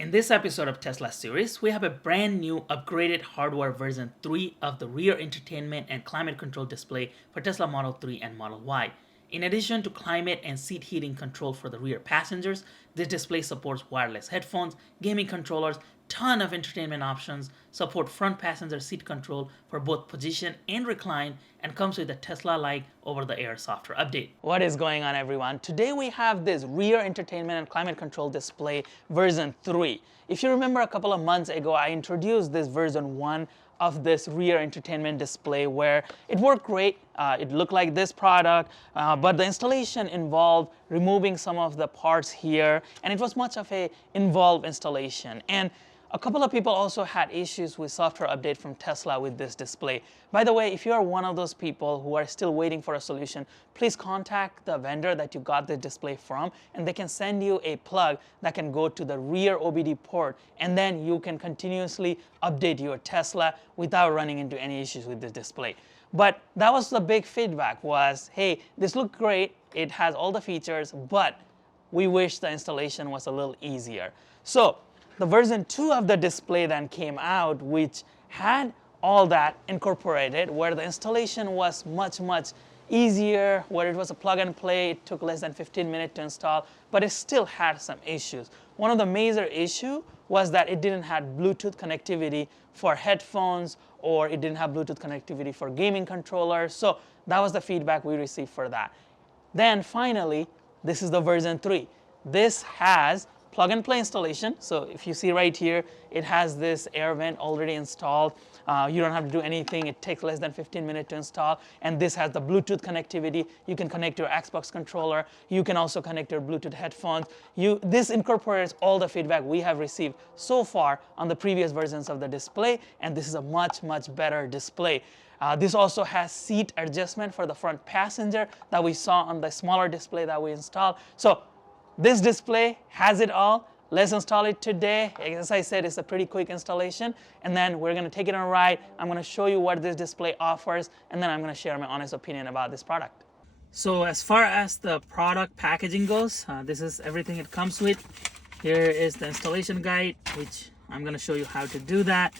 In this episode of Tesla series, we have a brand new upgraded hardware version 3 of the rear entertainment and climate control display for Tesla Model 3 and Model Y. In addition to climate and seat heating control for the rear passengers, this display supports wireless headphones, gaming controllers, ton of entertainment options, support front passenger seat control for both position and recline, and comes with a Tesla-like over-the-air software update. What is going on, everyone? Today we have this rear entertainment and climate control display version 3. If you remember a couple of months ago, I introduced this version 1 of this rear entertainment display where it worked great. It looked like this product, but the installation involved removing some of the parts here, and it was much of a involved installation. And a couple of people also had issues with software update from Tesla with this display. By the way, if you are one of those people who are still waiting for a solution, please contact the vendor that you got the display from, and they can send you a plug that can go to the rear OBD port, and then you can continuously update your Tesla without running into any issues with this display. But that was the big feedback was, hey, this looked great, it has all the features, but we wish the installation was a little easier. So the version 2 of the display then came out, which had all that incorporated, where the installation was much easier, where it was a plug and play. It took less than 15 minutes to install, but it still had some issues. One of the major issues was that it didn't have Bluetooth connectivity for headphones, or it didn't have Bluetooth connectivity for gaming controllers. So that was the feedback we received for that. Then finally, this is the version 3. This has plug and play installation. So if you see right here, it has this air vent already installed. You don't have to do anything. It takes less than 15 minutes to install. And this has the Bluetooth connectivity. You can connect your Xbox controller. You can also connect your Bluetooth headphones. This incorporates all the feedback we have received so far on the previous versions of the display. And this is a much better display. This also has seat adjustment for the front passenger that we saw on the smaller display that we installed. So this display has it all. Let's install it today. As I said, it's a pretty quick installation. And then we're going to take it on a ride. I'm going to show you what this display offers. And then I'm going to share my honest opinion about this product. So as far as the product packaging goes, this is everything it comes with. Here is the installation guide, which I'm going to show you how to do that.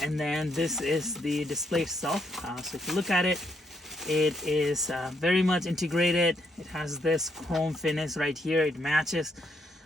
And then this is the display itself. So if you look at it, it is very much integrated. It has this chrome finish right here. It matches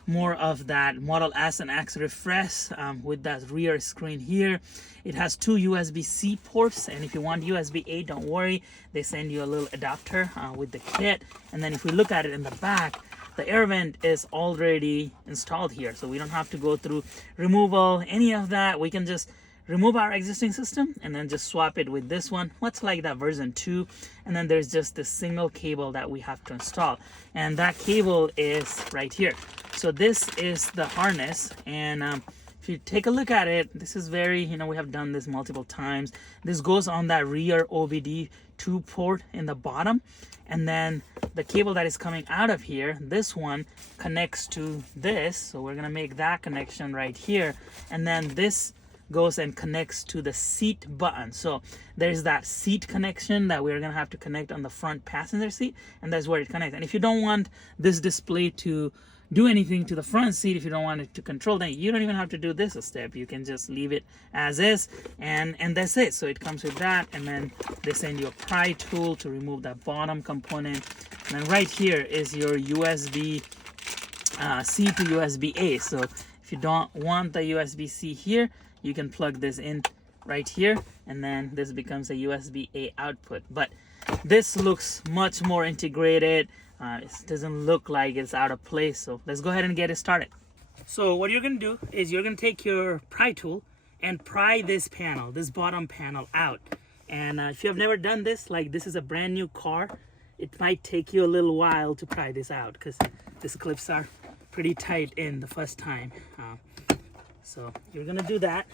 more of that Model S and X refresh with that rear screen here. It has 2 USB-C ports, and if you want USB-A, don't worry. They send you a little adapter with the kit. And then if we look at it in the back, the air vent is already installed here. So we don't have to go through removal, any of that. We can just remove our existing system and then just swap it with this one, much like that version 2. And then there's just this single cable that we have to install, and that cable is right here. So this is the harness, and if you take a look at it, this is very, we have done this multiple times. This goes on that rear OBD2 port in the bottom, and then the cable that is coming out of here, this one connects to this. So we're gonna make that connection right here, and then this goes and connects to the seat button. So there's that seat connection that we're gonna have to connect on the front passenger seat, and that's where it connects. And if you don't want this display to do anything to the front seat, if you don't want it to control, then you don't even have to do this step. You can just leave it as is, and that's it. So it comes with that, and then they send you a pry tool to remove that bottom component. And then right here is your USB C to USB-A. So if you don't want the USB-C here, you can plug this in right here, and then this becomes a USB-A output. But this looks much more integrated. It doesn't look like it's out of place. So let's go ahead and get it started. So what you're going to do is you're going to take your pry tool and pry this panel, this bottom panel out. And if you have never done this, like this is a brand new car, it might take you a little while to pry this out because these clips are pretty tight in the first time. So you're gonna do that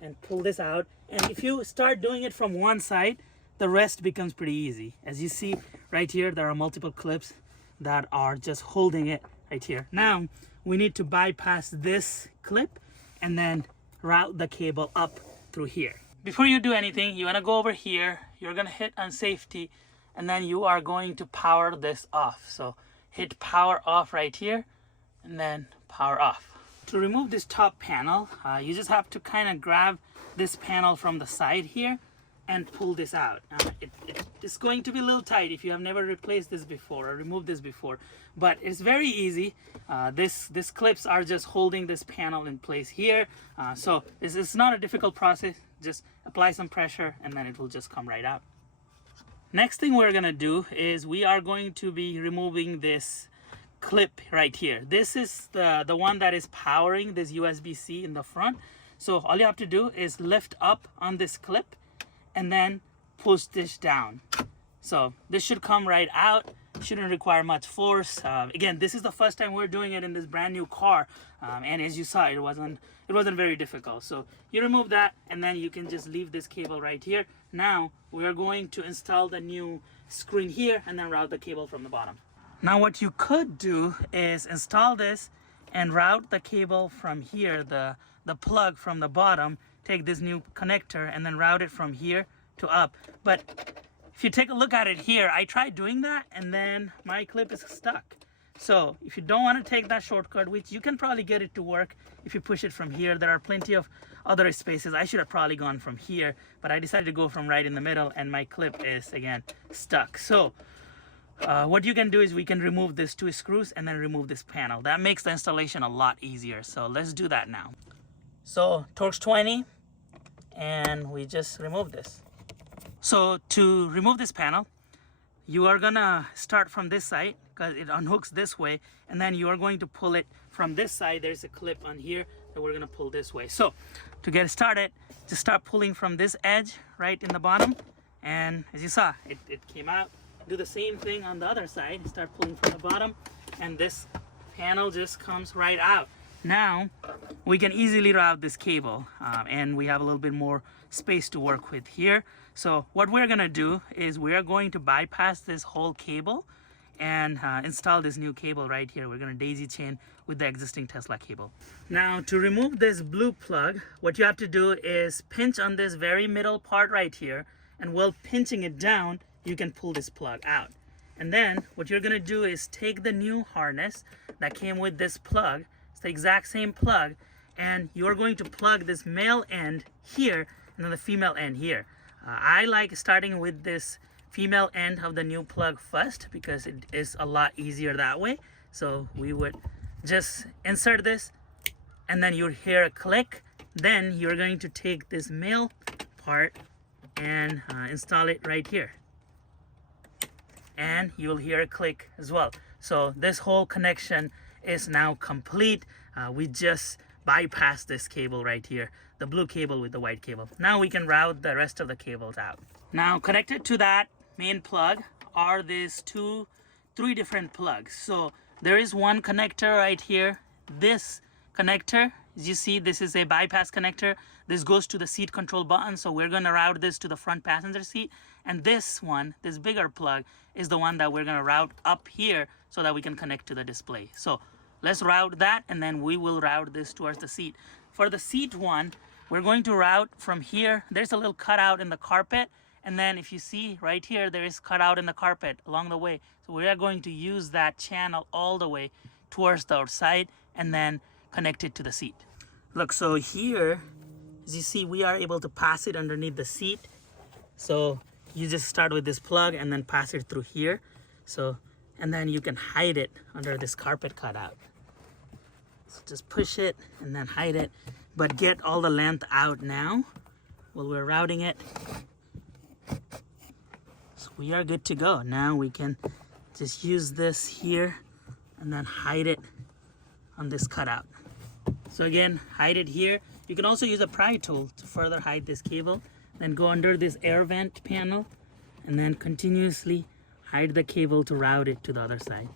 and pull this out. And if you start doing it from one side, the rest becomes pretty easy. As you see right here, there are multiple clips that are just holding it right here. Now we need to bypass this clip and then route the cable up through here. Before you do anything, you wanna go over here, you're gonna hit on safety, and then you are going to power this off. So hit power off right here, and then power off. to remove this top panel, you just have to kind of grab this panel from the side here and pull this out. It's going to be a little tight if you have never replaced this before or removed this before, but it's very easy. This clips are just holding this panel in place here, so it's not a difficult process. Just apply some pressure and then it will just come right out. Next thing we're gonna do is we are going to be removing this clip right here. This is the one that is powering this USB-C in the front. So all you have to do is lift up on this clip and then push this down. So this should come right out. Shouldn't require much force. Again, this is the first time we're doing it in this brand new car, and as you saw, it wasn't very difficult. So you remove that and then you can just leave this cable right here. Now we are going to install the new screen here and then route the cable from the bottom. Now what you could do is install this and route the cable from here, the plug from the bottom, take this new connector and then route it from here to up. But if you take a look at it here, I tried doing that and then my clip is stuck. So if you don't want to take that shortcut, which you can probably get it to work if you push it from here, there are plenty of other spaces. I should have probably gone from here, but I decided to go from right in the middle and my clip is again stuck. So what you can do is we can remove these two screws and then remove this panel. That makes the installation a lot easier. So let's do that now. So Torx 20 and we just remove this. So to remove this panel, you are gonna start from this side because it unhooks this way, and then you are going to pull it from this side. There's a clip on here that we're gonna pull this way. So to get started, just start pulling from this edge right in the bottom, and as you saw, it came out. Do the same thing on the other side. Start pulling from the bottom and this panel just comes right out. Now we can easily route this cable and we have a little bit more space to work with here. So what we're gonna do is we are going to bypass this whole cable and install this new cable right here. We're gonna daisy chain with the existing Tesla cable. Now to remove this blue plug, what you have to do is pinch on this very middle part right here, and while pinching it down, you can pull this plug out. And then what you're gonna do is take the new harness that came with this plug, it's the exact same plug, and you're going to plug this male end here and then the female end here. I like starting with this female end of the new plug first because it is a lot easier that way. So we would just insert this and then you'll hear a click. Then you're going to take this male part and install it right here. And you'll hear a click as well. So this whole connection is now complete. We just bypassed this cable right here, the blue cable with the white cable. Now we can route the rest of the cables out. Now connected to that main plug are these three different plugs. So there is one connector right here. This connector, as you see, this is a bypass connector. This goes to the seat control button, so we're gonna route this to the front passenger seat. And this one, this bigger plug, is the one that we're gonna route up here so that we can connect to the display. So let's route that and then we will route this towards the seat. For the seat one, we're going to route from here. There's a little cutout in the carpet, and then if you see right here, there is cutout in the carpet along the way. So we are going to use that channel all the way towards the outside and then connect it to the seat. Look, so here, as you see, we are able to pass it underneath the seat. So you just start with this plug and then pass it through here. So, and then you can hide it under this carpet cutout. So just push it and then hide it, but get all the length out now while we're routing it. So we are good to go. Now we can just use this here and then hide it on this cutout. So again, hide it here. You can also use a pry tool to further hide this cable. Then go under this air vent panel and then continuously hide the cable to route it to the other side.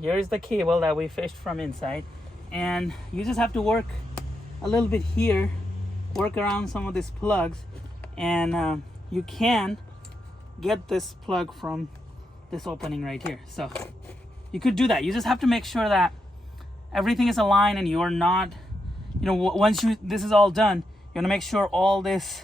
Here's the cable that we fished from inside, and you just have to work a little bit here, work around some of these plugs, and you can get this plug from this opening right here. So you could do that. You just have to make sure that everything is aligned and you're not, once this is all done, you want to make sure all this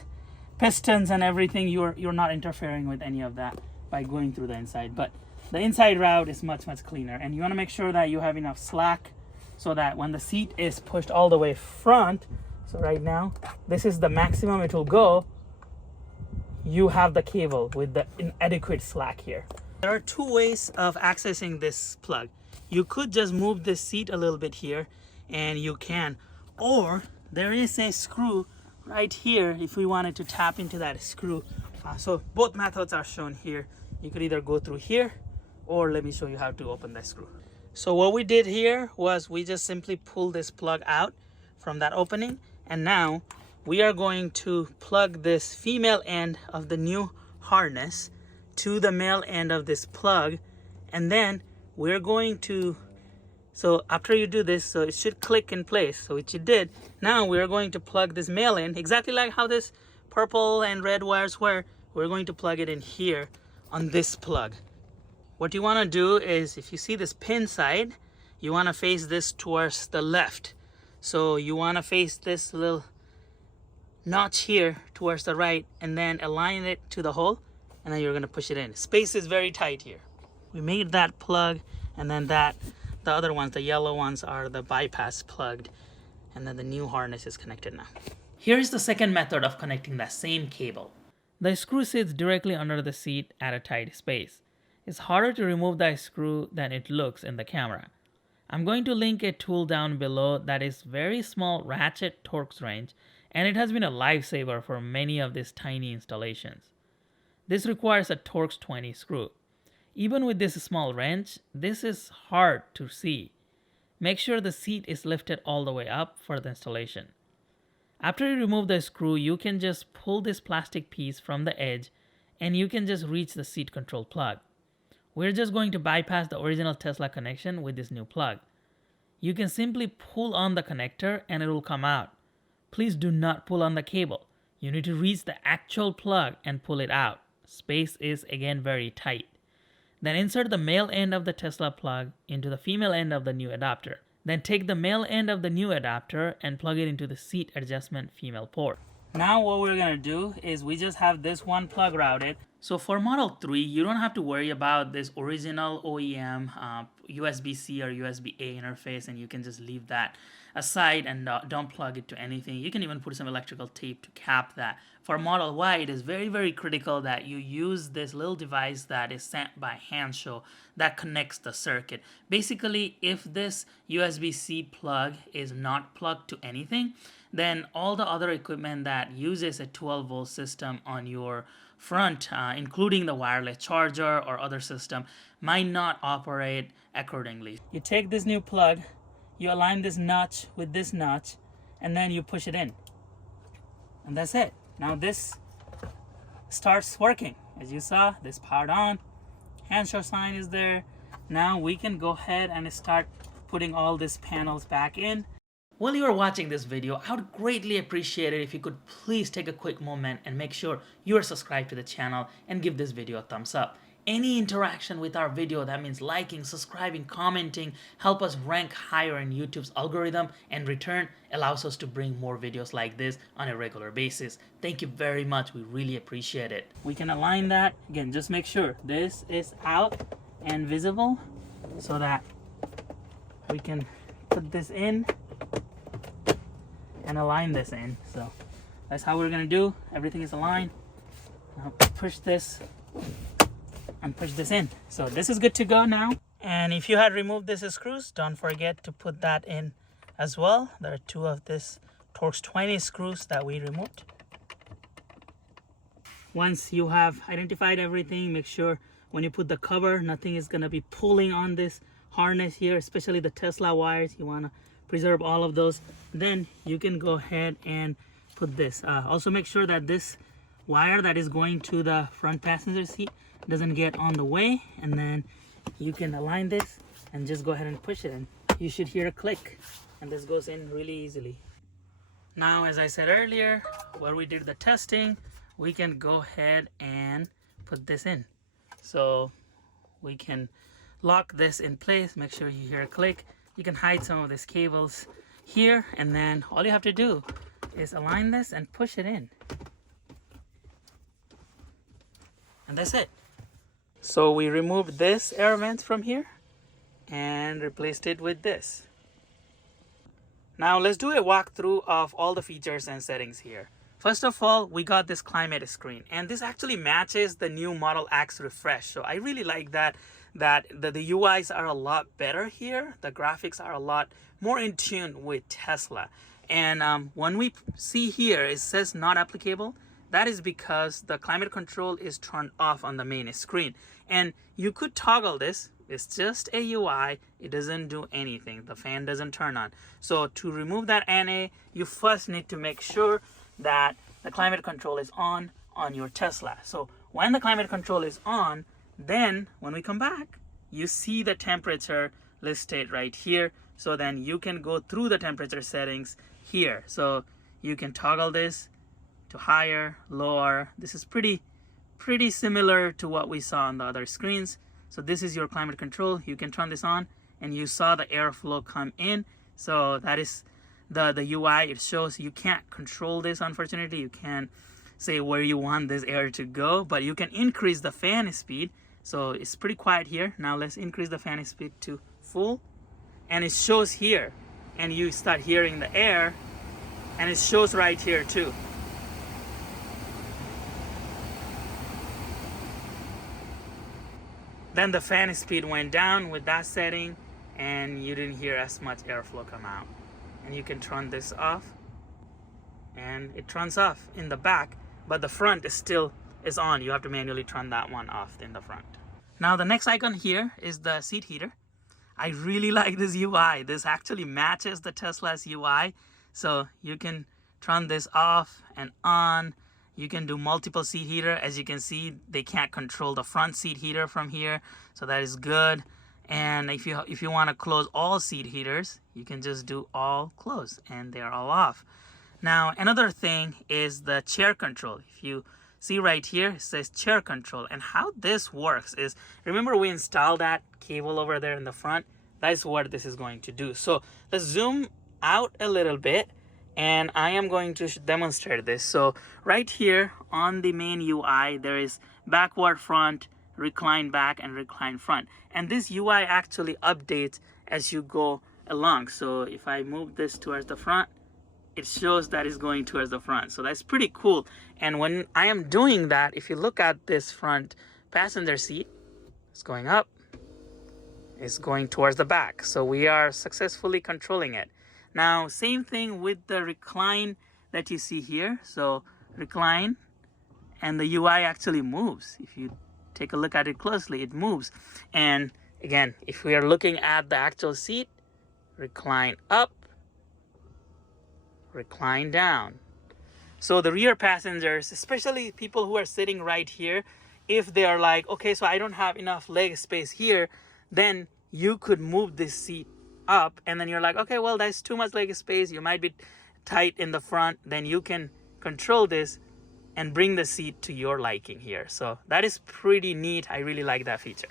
pistons and everything, you're not interfering with any of that by going through the inside. But The inside route is much cleaner, and you want to make sure that you have enough slack so that when the seat is pushed all the way front, so right now this is the maximum it will go, you have the cable with the inadequate slack here. There are two ways of accessing this plug. You could just move this seat a little bit here, and you can, or there is a screw right here if we wanted to tap into that screw. So both methods are shown here. You could either go through here, or let me show you how to open that screw. So what we did here was we just simply pulled this plug out from that opening, and now we are going to plug this female end of the new harness to the male end of this plug, and then we're going to, so after you do this, so it should click in place, so which it did. Now we're going to plug this male in exactly like how this purple and red wires were. We're going to plug it in here on this plug. What you want to do is, if you see this pin side, you want to face this towards the left. So you want to face this little notch here towards the right, and then align it to the hole, and then you're going to push it in. Space is very tight here. We made that plug, and then the other ones, the yellow ones, are the bypass plugged, and then the new harness is connected now. Here's the second method of connecting that same cable. The screw sits directly under the seat at a tight space. It's harder to remove the screw than it looks in the camera. I'm going to link a tool down below that is very small ratchet Torx wrench, and it has been a lifesaver for many of these tiny installations. This requires a Torx 20 screw. Even with this small wrench, this is hard to see. Make sure the seat is lifted all the way up for the installation. After you remove the screw, you can just pull this plastic piece from the edge, and you can just reach the seat control plug. We're just going to bypass the original Tesla connection with this new plug. You can simply pull on the connector and it will come out. Please do not pull on the cable. You need to reach the actual plug and pull it out. Space is again very tight. Then insert the male end of the Tesla plug into the female end of the new adapter. Then take the male end of the new adapter and plug it into the seat adjustment female port. Now what we're going to do is we just have this one plug routed. So for Model 3, you don't have to worry about this original OEM USB-C or USB-A interface, and you can just leave that aside and don't plug it to anything. You can even put some electrical tape to cap that. For Model Y, it is very critical that you use this little device that is sent by Hansho that connects the circuit. Basically, if this USB-C plug is not plugged to anything, then all the other equipment that uses a 12-volt system on your front, including the wireless charger or other system, might not operate accordingly. You take this new plug, you align this notch with this notch, and then you push it in. And that's it. Now this starts working. As you saw, this powered on. Hansho sign is there. Now we can go ahead and start putting all these panels back in. While you are watching this video, I would greatly appreciate it if you could please take a quick moment and make sure you are subscribed to the channel and give this video a thumbs up. Any interaction with our video, that means liking, subscribing, commenting, help us rank higher in YouTube's algorithm, and return allows us to bring more videos like this on a regular basis. Thank you very much. We really appreciate it. We can align that. Again, just make sure this is out and visible so that we can put this in and align this in. So that's how we're gonna do. Everything is aligned. Now push this and push this in. So this is good to go now. And if you had removed these screws, don't forget to put that in as well. There are two of this Torx 20 screws that we removed. Once you have identified everything, make sure when you put the cover, nothing is gonna be pulling on this harness here, especially the Tesla wires. You wanna preserve all of those. Then you can go ahead and put this. Also make sure that this wire that is going to the front passenger seat doesn't get on the way, and then you can align this and just go ahead and push it in. You should hear a click, and this goes in really easily. Now, as I said earlier, where we did the testing, we can go ahead and put this in. So we can lock this in place. Make sure you hear a click. You can hide some of these cables here, and then all you have to do is align this and push it in. And that's it. So we removed this air vent from here and replaced it with this. Now let's do a walkthrough of all the features and settings here. First of all, we got this climate screen, and this actually matches the new Model X refresh. So I really like that the UIs are a lot better here. The graphics are a lot more in tune with Tesla. And when we see here, it says not applicable. That is because the climate control is turned off on the main screen. And you could toggle this. It's just a UI. It doesn't do anything. The fan doesn't turn on. So to remove that NA, you first need to make sure that the climate control is on your Tesla. So when the climate control is on, then when we come back, you see the temperature listed right here. So then you can go through the temperature settings here. So you can toggle this to higher, lower. This is pretty similar to what we saw on the other screens. So this is your climate control. You can turn this on, and you saw the airflow come in. So that is the UI. It shows you can't control this, unfortunately. You can't say where you want this air to go, but you can increase the fan speed. So it's pretty quiet here. Now let's increase the fan speed to full, and it shows here, and you start hearing the air, and it shows right here too. Then the fan speed went down with that setting, and you didn't hear as much airflow come out. And you can turn this off, and it turns off in the back, but the front is still on. You have to manually turn that one off in the front. Now the next icon here is the seat heater. I really like this UI. This actually matches the Tesla's UI. So you can turn this off and on. You can do multiple seat heater. As you can see, they can't control the front seat heater from here, so that is good. And if you want to close all seat heaters, you can just do all close, and they're all off. Now another thing is the chair control. If you see right here, it says chair control. And how this works is, remember we installed that cable over there in the front? That's what this is going to do. So let's zoom out a little bit, and I am going to demonstrate this. So right here on the main UI, there is backward front, recline back, and recline front. And this UI actually updates as you go along. So if I move this towards the front, it shows that it's going towards the front. So that's pretty cool. And when I am doing that, if you look at this front passenger seat, it's going up, it's going towards the back. So we are successfully controlling it. Now, same thing with the recline that you see here. So recline, and the UI actually moves. If you take a look at it closely, it moves. And again, if we are looking at the actual seat, recline up, recline down. So the rear passengers, especially people who are sitting right here, if they are like, okay, so I don't have enough leg space here, then you could move this seat up, and then you're like, okay, well, that's too much leg space, you might be tight in the front. Then you can control this and bring the seat to your liking here. So that is pretty neat. I really like that feature.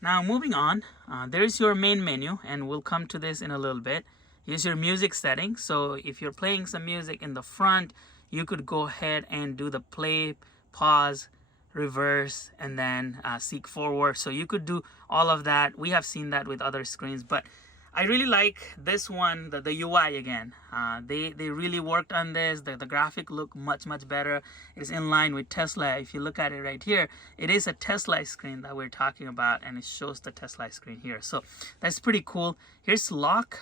Now moving on, there's your main menu, and we'll come to this in a little bit. Here's your music settings. So if you're playing some music in the front, you could go ahead and do the play, pause, reverse, and then seek forward. So you could do all of that. We have seen that with other screens, but I really like this one, the UI again. They really worked on this. The graphic look much better. It's in line with Tesla. If you look at it right here, it is a Tesla screen that we're talking about, and it shows the Tesla screen here. So that's pretty cool. Here's lock.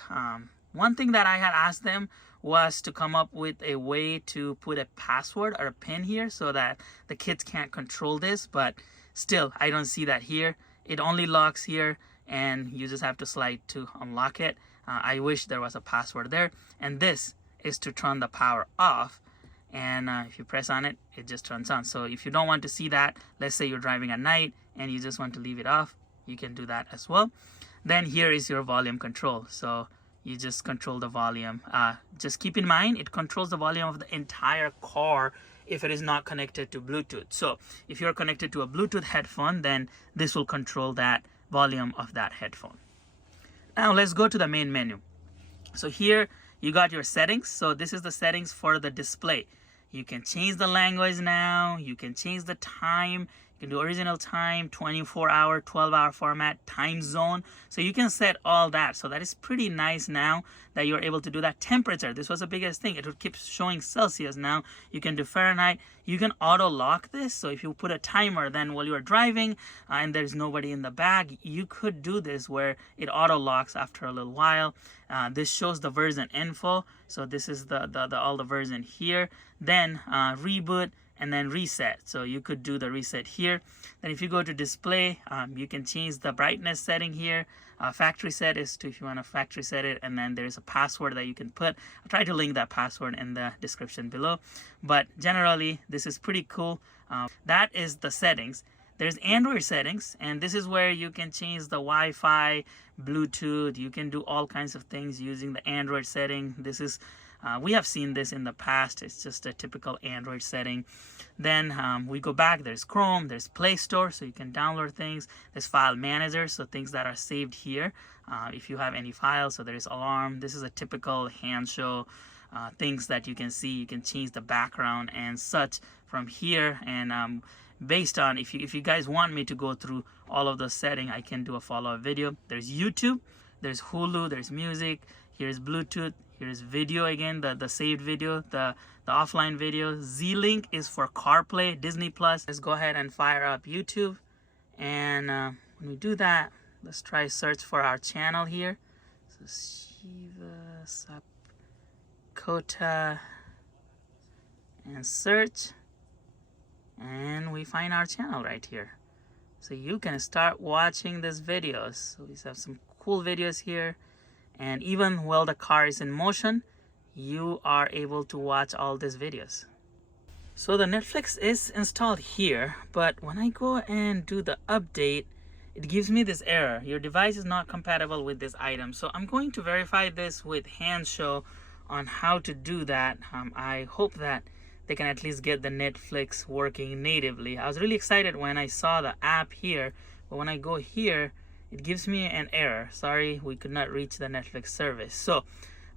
One thing that I had asked them was to come up with a way to put a password or a pin here so that the kids can't control this, but still I don't see that here. It only locks here, and you just have to slide to unlock it. I wish there was a password there. And this is to turn the power off, and if you press on it, it just turns on. So if you don't want to see that, let's say you're driving at night and you just want to leave it off, you can do that as well. Then here is your volume control. So you just control the volume. Just keep in mind, it controls the volume of the entire car if it is not connected to Bluetooth. So if you're connected to a Bluetooth headphone, then this will control that volume of that headphone. Now let's go to the main menu. So here you got your settings. So this is the settings for the display. You can change the language now. You can change the time. You You can do original time, 24-hour, 12-hour format, time zone. So you can set all that. So that is pretty nice now that you're able to do that. Temperature, this was the biggest thing. It would keep showing Celsius. Now you can do Fahrenheit. You can auto lock this. So if you put a timer, then while you're driving and there's nobody in the back, you could do this where it auto locks after a little while. This shows the version info. So this is the all the version here. Then reboot and then reset. So you could do the reset here. Then if you go to display, you can change the brightness setting here. Factory set is to if you want to factory set it, and then there's a password that you can put. I'll try to link that password in the description below. But generally, this is pretty cool. That is the settings. There's Android settings, and this is where you can change the Wi-Fi, Bluetooth. You can do all kinds of things using the Android setting. This is we have seen this in the past. It's just a typical Android setting. Then we go back. There's Chrome, there's Play Store, so you can download things. There's File Manager, so things that are saved here if you have any files. So there's Alarm. This is a typical hand show. Things that you can see. You can change the background and such from here. And based on if you guys want me to go through all of the setting, I can do a follow-up video. There's YouTube, there's Hulu, there's music. Here's Bluetooth. Here's video again, the saved video, the offline video. Z-Link is for CarPlay, Disney Plus. Let's go ahead and fire up YouTube. And when we do that, let's try search for our channel here. So Shiva Sapkota and search. And we find our channel right here. So you can start watching these videos. So we have some cool videos here. And even while the car is in motion, you are able to watch all these videos. So the Netflix is installed here, but when I go and do the update, it gives me this error. Your device is not compatible with this item. So I'm going to verify this with Handshow on how to do that. I hope that they can at least get the Netflix working natively. I was really excited when I saw the app here, but when I go here, it gives me an error. Sorry, we could not reach the Netflix service. So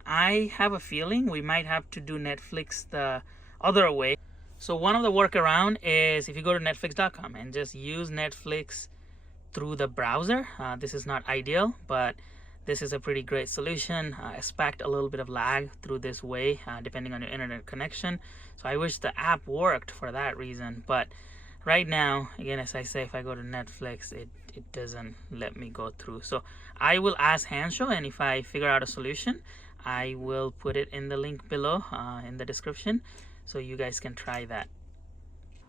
I have a feeling we might have to do Netflix the other way. So one of the workaround is if you go to netflix.com and just use Netflix through the browser. This is not ideal, but this is a pretty great solution. Expect a little bit of lag through this way, depending on your internet connection. So I wish the app worked for that reason, but right now, again, as I say, if I go to Netflix, it doesn't let me go through. So I will ask Handshow, and if I figure out a solution, I will put it in the link below in the description, so you guys can try that.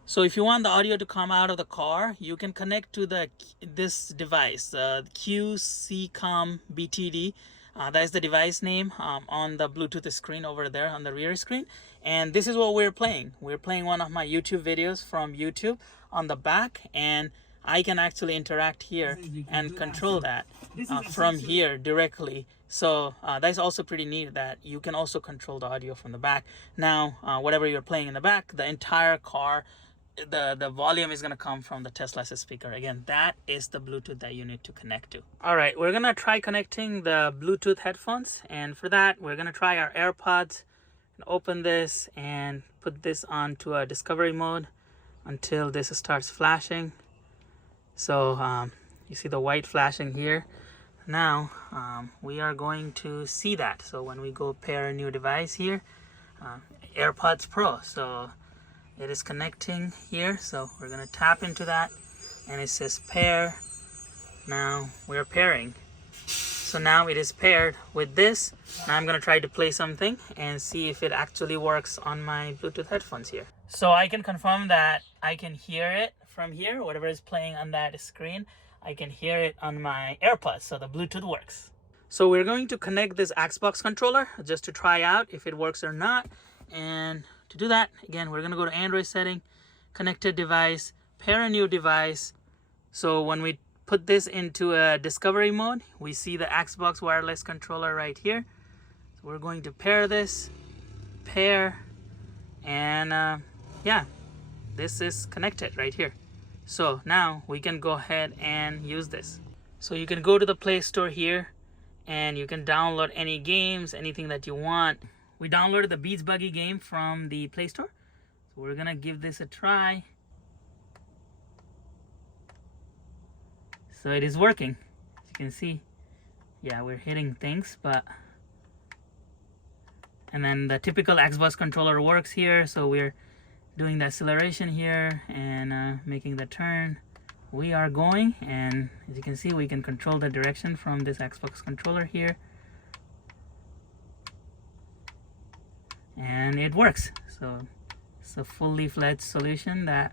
So if you want the audio to come out of the car, you can connect to this device, QCCOM BTD. That is the device name on the Bluetooth screen over there on the rear screen. And this is what we're playing. We're playing one of my YouTube videos from YouTube on the back, and I can actually interact here and control that from here directly. So that's also pretty neat that you can also control the audio from the back. Now, whatever you're playing in the back, the entire car, the volume is going to come from the Tesla's speaker. Again, that is the Bluetooth that you need to connect to. All right, we're going to try connecting the Bluetooth headphones. And for that, we're going to try our AirPods. Open this and put this onto a discovery mode until this starts flashing. So you see the white flashing here. Now we are going to see that. So when we go pair a new device here, AirPods Pro. So it is connecting here. So we're going to tap into that and it says pair. Now we're pairing. So now it is paired with this. Now I'm going to try to play something and see if it actually works on my Bluetooth headphones here. So I can confirm that I can hear it from here. Whatever is playing on that screen, I can hear it on my AirPods. So the Bluetooth works. So we're going to connect this Xbox controller just to try out if it works or not. And to do that, again, we're going to go to Android setting, connected device, pair a new device. So when we put this into a discovery mode, we see the Xbox wireless controller right here. So we're going to pair this, pair, and yeah, this is connected right here. So now we can go ahead and use this. So you can go to the Play Store here and you can download any games, anything that you want. We downloaded the Beach Buggy game from the Play Store. So we're gonna give this a try. So it is working. As you can see, yeah, we're hitting things, and then the typical Xbox controller works here. So we're doing the acceleration here and making the turn. We are going, and as you can see, we can control the direction from this Xbox controller here, and it works. So it's a fully fledged solution that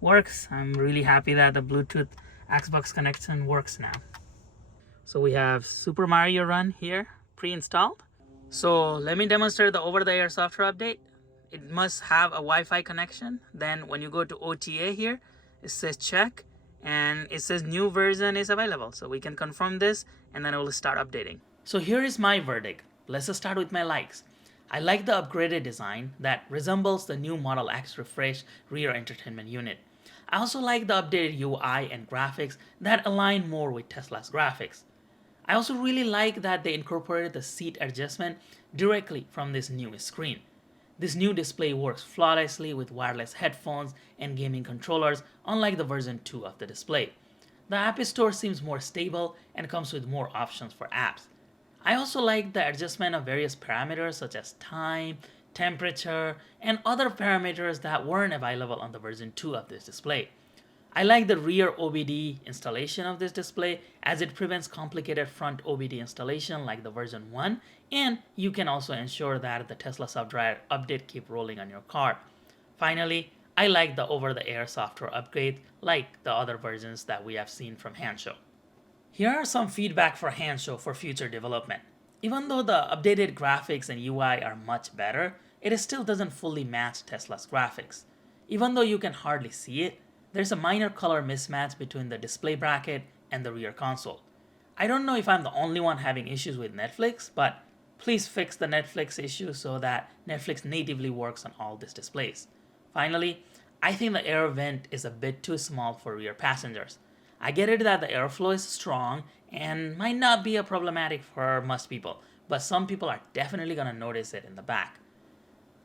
works. I'm really happy that the Bluetooth Xbox connection works now. So we have Super Mario Run here pre-installed. So let me demonstrate the over-the-air software update. It must have a Wi-Fi connection. Then when you go to OTA here, it says check, and it says new version is available. So we can confirm this, and then it will start updating. So here is my verdict. Let's just start with my likes. I like the upgraded design that resembles the new Model X refreshed rear entertainment unit. I also like the updated UI and graphics that align more with Tesla's graphics. I also really like that they incorporated the seat adjustment directly from this new screen. This new display works flawlessly with wireless headphones and gaming controllers, unlike the version 2 of the display. The App Store seems more stable and comes with more options for apps. I also like the adjustment of various parameters such as time, temperature, and other parameters that weren't available on the version 2 of this display. I like the rear OBD installation of this display as it prevents complicated front OBD installation like the version 1, and you can also ensure that the Tesla software update keep rolling on your car. Finally, I like the over-the-air software upgrade like the other versions that we have seen from Hansho. Here are some feedback for Hansho for future development. Even though the updated graphics and UI are much better, it still doesn't fully match Tesla's graphics. Even though you can hardly see it, there's a minor color mismatch between the display bracket and the rear console. I don't know if I'm the only one having issues with Netflix, but please fix the Netflix issue so that Netflix natively works on all these displays. Finally, I think the air vent is a bit too small for rear passengers. I get it that the airflow is strong and might not be a problematic for most people, but some people are definitely going to notice it in the back.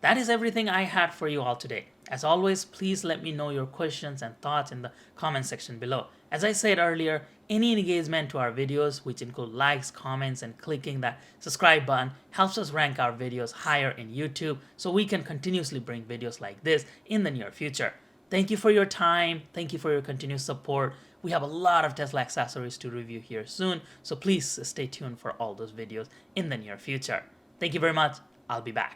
That is everything I had for you all today. As always, please let me know your questions and thoughts in the comment section below. As I said earlier, any engagement to our videos, which include likes, comments, and clicking that subscribe button, helps us rank our videos higher in YouTube so we can continuously bring videos like this in the near future. Thank you for your time. Thank you for your continued support. We have a lot of Tesla accessories to review here soon, so please stay tuned for all those videos in the near future. Thank you very much. I'll be back.